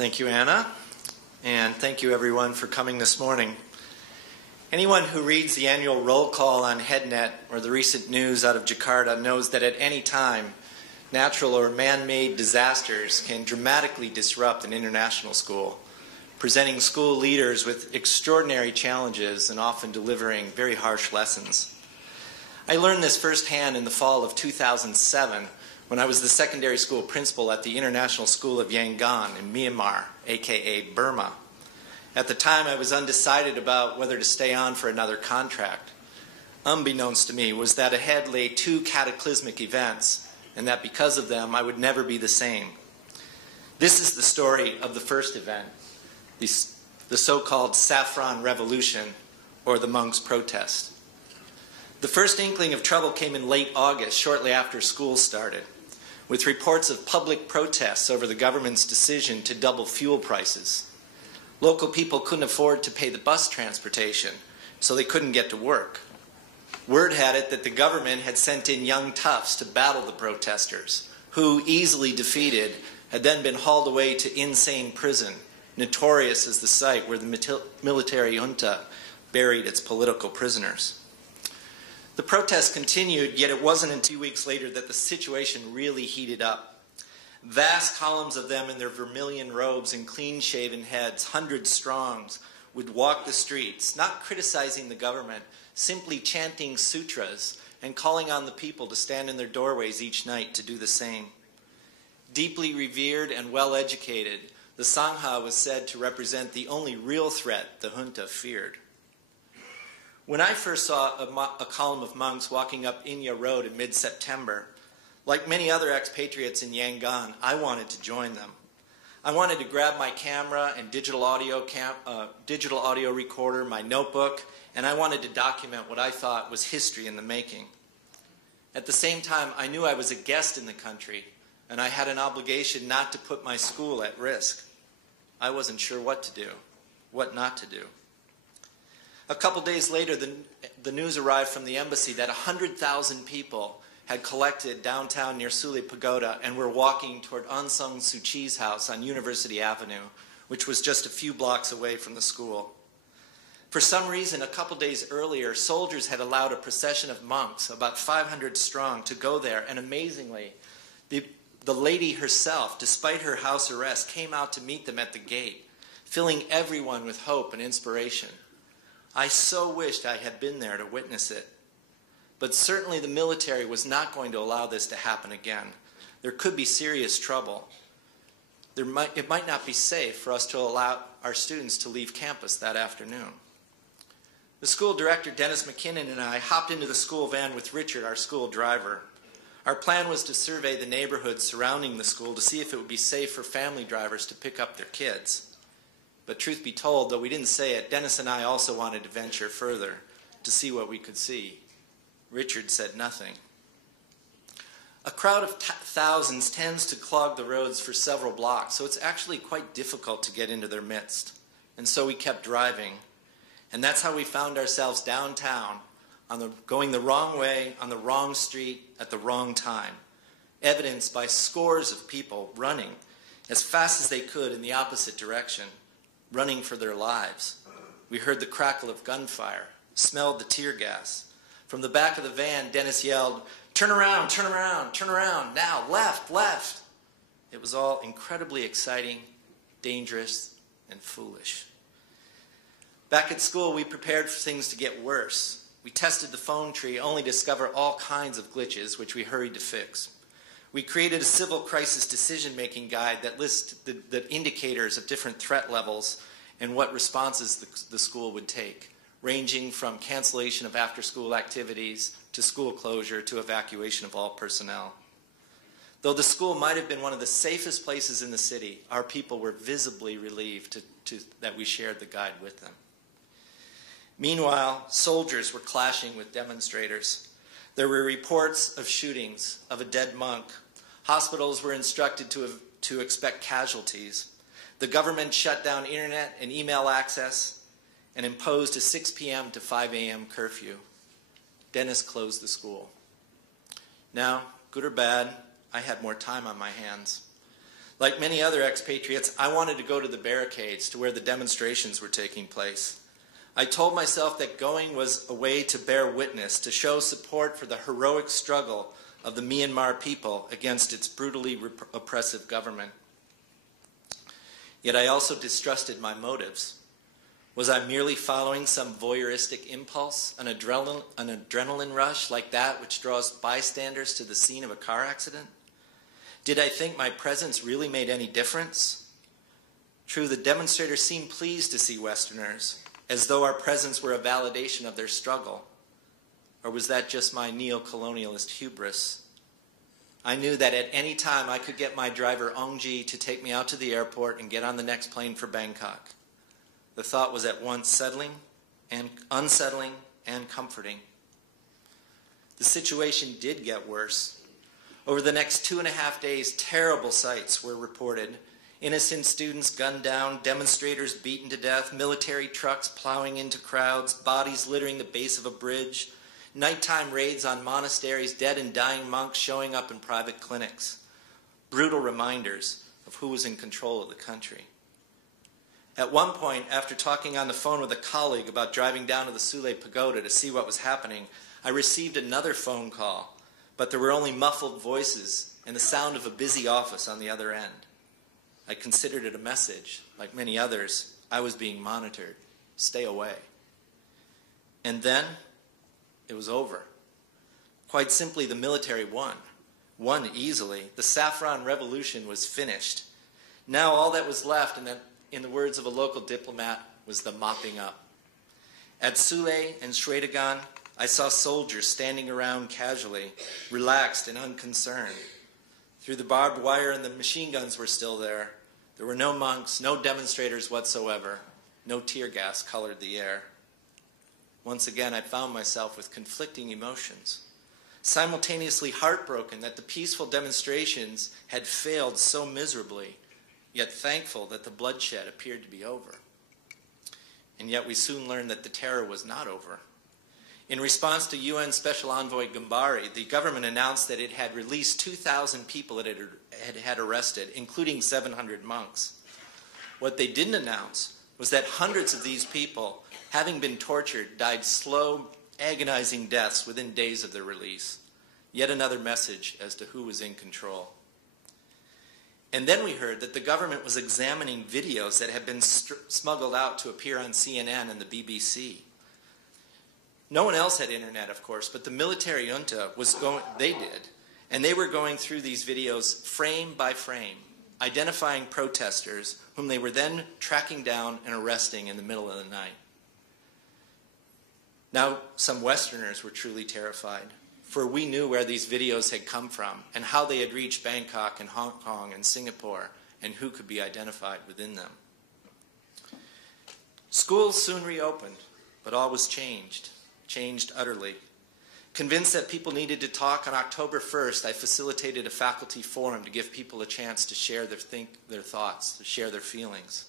Thank you, Anna, and thank you everyone for coming this morning. Anyone who reads the annual roll call on HeadNet or the recent news out of Jakarta knows that at any time, natural or man-made disasters can dramatically disrupt an international school, presenting school leaders with extraordinary challenges and often delivering very harsh lessons. I learned this firsthand in the fall of 2007 when I was the secondary school principal at the International School of Yangon in Myanmar, aka Burma. At the time, I was undecided about whether to stay on for another contract. Unbeknownst to me was that ahead lay two cataclysmic events, and that because of them, I would never be the same. This is the story of the first event, the so-called Saffron Revolution, or the monks' protest. The first inkling of trouble came in late August, shortly after school started, with reports of public protests over the government's decision to double fuel prices. Local people couldn't afford to pay the bus transportation, so they couldn't get to work. Word had it that the government had sent in young toughs to battle the protesters, who, easily defeated, had then been hauled away to insane prison, notorious as the site where the military junta buried its political prisoners. The protests continued, yet it wasn't until 2 weeks later that the situation really heated up. Vast columns of them in their vermilion robes and clean-shaven heads, hundreds strong, would walk the streets, not criticizing the government, simply chanting sutras and calling on the people to stand in their doorways each night to do the same. Deeply revered and well-educated, the Sangha was said to represent the only real threat the junta feared. When I first saw a column of monks walking up Inya Road in mid-September, like many other expatriates in Yangon, I wanted to join them. I wanted to grab my camera and digital audio recorder, my notebook, and I wanted to document what I thought was history in the making. At the same time, I knew I was a guest in the country, and I had an obligation not to put my school at risk. I wasn't sure what to do, what not to do. A couple days later, the news arrived from the embassy that 100,000 people had collected downtown near Sule Pagoda and were walking toward Aung San Suu Kyi's house on University Avenue, which was just a few blocks away from the school. For some reason, a couple days earlier, soldiers had allowed a procession of monks, about 500 strong, to go there, and amazingly, the lady herself, despite her house arrest, came out to meet them at the gate, filling everyone with hope and inspiration. I so wished I had been there to witness it. But certainly the military was not going to allow this to happen again. There could be serious trouble. It might not be safe for us to allow our students to leave campus that afternoon. The school director, Dennis McKinnon, and I hopped into the school van with Richard, our school driver. Our plan was to survey the neighborhoods surrounding the school to see if it would be safe for family drivers to pick up their kids. But truth be told, though we didn't say it, Dennis and I also wanted to venture further to see what we could see. Richard said nothing. A crowd of thousands tends to clog the roads for several blocks, so it's actually quite difficult to get into their midst. And so we kept driving. And that's how we found ourselves downtown, going the wrong way, on the wrong street, at the wrong time, evidenced by scores of people running as fast as they could in the opposite direction, running for their lives. We heard the crackle of gunfire, smelled the tear gas. From the back of the van, Dennis yelled, "Turn around, turn around, turn around, now, left, left." It was all incredibly exciting, dangerous, and foolish. Back at school, we prepared for things to get worse. We tested the phone tree, only to discover all kinds of glitches, which we hurried to fix. We created a civil crisis decision-making guide that lists the indicators of different threat levels and what responses the school would take, ranging from cancellation of after-school activities to school closure to evacuation of all personnel. Though the school might have been one of the safest places in the city, our people were visibly relieved that we shared the guide with them. Meanwhile, soldiers were clashing with demonstrators. There were reports of shootings, of a dead monk. Hospitals were instructed to expect casualties. The government shut down internet and email access and imposed a 6 p.m. to 5 a.m. curfew. Dennis closed the school. Now, good or bad, I had more time on my hands. Like many other expatriates, I wanted to go to the barricades, to where the demonstrations were taking place. I told myself that going was a way to bear witness, to show support for the heroic struggle of the Myanmar people against its brutally oppressive government. Yet I also distrusted my motives. Was I merely following some voyeuristic impulse, an adrenaline rush like that which draws bystanders to the scene of a car accident? Did I think my presence really made any difference? True, the demonstrators seemed pleased to see Westerners, as though our presence were a validation of their struggle. Or was that just my neo-colonialist hubris? I knew that at any time I could get my driver Ong Ji to take me out to the airport and get on the next plane for Bangkok. The thought was at once unsettling and comforting. The situation did get worse. Over the next 2.5 days, terrible sights were reported. Innocent students gunned down, demonstrators beaten to death, military trucks plowing into crowds, bodies littering the base of a bridge, nighttime raids on monasteries, dead and dying monks showing up in private clinics. Brutal reminders of who was in control of the country. At one point, after talking on the phone with a colleague about driving down to the Sule Pagoda to see what was happening, I received another phone call, but there were only muffled voices and the sound of a busy office on the other end. I considered it a message. Like many others, I was being monitored. Stay away. And then, it was over. Quite simply, the military won. Won easily. The Saffron Revolution was finished. Now all that was left, in the words of a local diplomat, was the mopping up. At Sule and Sretagan, I saw soldiers standing around casually, relaxed and unconcerned. Through the barbed wire and the machine guns were still there. There were no monks, no demonstrators whatsoever. No tear gas colored the air. Once again, I found myself with conflicting emotions. Simultaneously heartbroken that the peaceful demonstrations had failed so miserably, yet thankful that the bloodshed appeared to be over. And yet we soon learned that the terror was not over. In response to UN Special Envoy Gambari, the government announced that it had released 2,000 people it had arrested, including 700 monks. What they didn't announce was that hundreds of these people, having been tortured, died slow, agonizing deaths within days of their release. Yet another message as to who was in control. And then we heard that the government was examining videos that had been smuggled out to appear on CNN and the BBC. No one else had internet, of course, but the military junta they did, and they were going through these videos frame by frame, identifying protesters whom they were then tracking down and arresting in the middle of the night. Now, some Westerners were truly terrified, for we knew where these videos had come from and how they had reached Bangkok and Hong Kong and Singapore and who could be identified within them. Schools soon reopened, but all was changed utterly. Convinced that people needed to talk, on October 1st, I facilitated a faculty forum to give people a chance to share their thoughts, to share their feelings.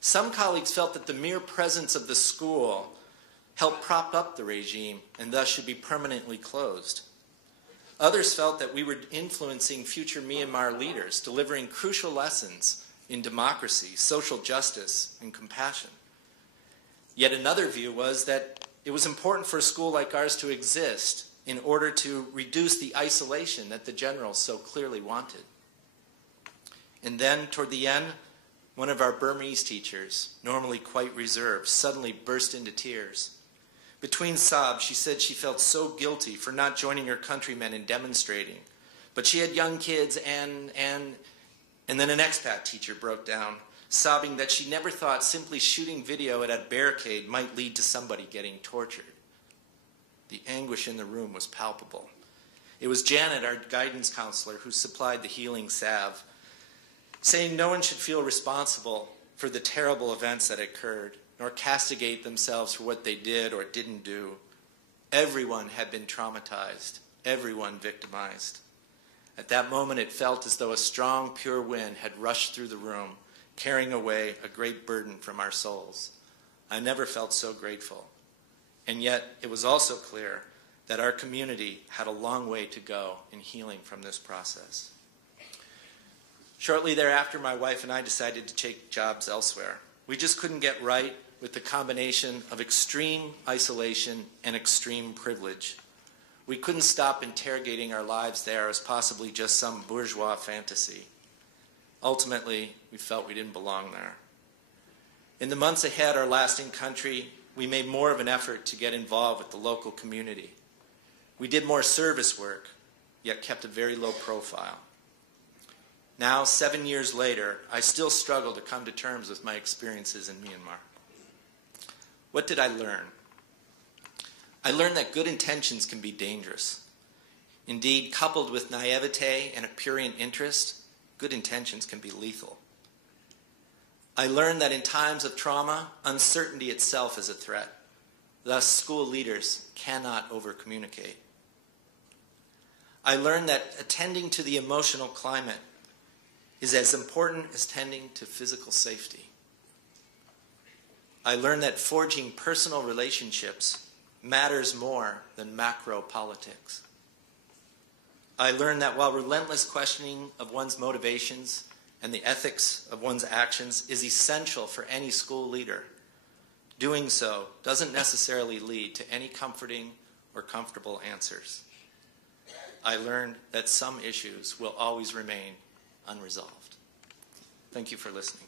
Some colleagues felt that the mere presence of the school helped prop up the regime and thus should be permanently closed. Others felt that we were influencing future Myanmar leaders, delivering crucial lessons in democracy, social justice, and compassion. Yet another view was that it was important for a school like ours to exist in order to reduce the isolation that the generals so clearly wanted. And then, toward the end, one of our Burmese teachers, normally quite reserved, suddenly burst into tears. Between sobs, she said she felt so guilty for not joining her countrymen in demonstrating. But she had young kids and then an expat teacher broke down, sobbing that she never thought simply shooting video at a barricade might lead to somebody getting tortured. The anguish in the room was palpable. It was Janet, our guidance counselor, who supplied the healing salve, saying no one should feel responsible for the terrible events that occurred, nor castigate themselves for what they did or didn't do. Everyone had been traumatized, everyone victimized. At that moment, it felt as though a strong, pure wind had rushed through the room, carrying away a great burden from our souls. I never felt so grateful. And yet, it was also clear that our community had a long way to go in healing from this process. Shortly thereafter, my wife and I decided to take jobs elsewhere. We just couldn't get right with the combination of extreme isolation and extreme privilege. We couldn't stop interrogating our lives there as possibly just some bourgeois fantasy. Ultimately, we felt we didn't belong there. In the months ahead, our lasting country, we made more of an effort to get involved with the local community. We did more service work, yet kept a very low profile. Now, 7 years later, I still struggle to come to terms with my experiences in Myanmar. What did I learn? I learned that good intentions can be dangerous. Indeed, coupled with naivete and a prurient interest, good intentions can be lethal. I learned that in times of trauma, uncertainty itself is a threat. Thus, school leaders cannot over-communicate. I learned that attending to the emotional climate is as important as tending to physical safety. I learned that forging personal relationships matters more than macro politics. I learned that while relentless questioning of one's motivations and the ethics of one's actions is essential for any school leader, doing so doesn't necessarily lead to any comforting or comfortable answers. I learned that some issues will always remain unresolved. Thank you for listening.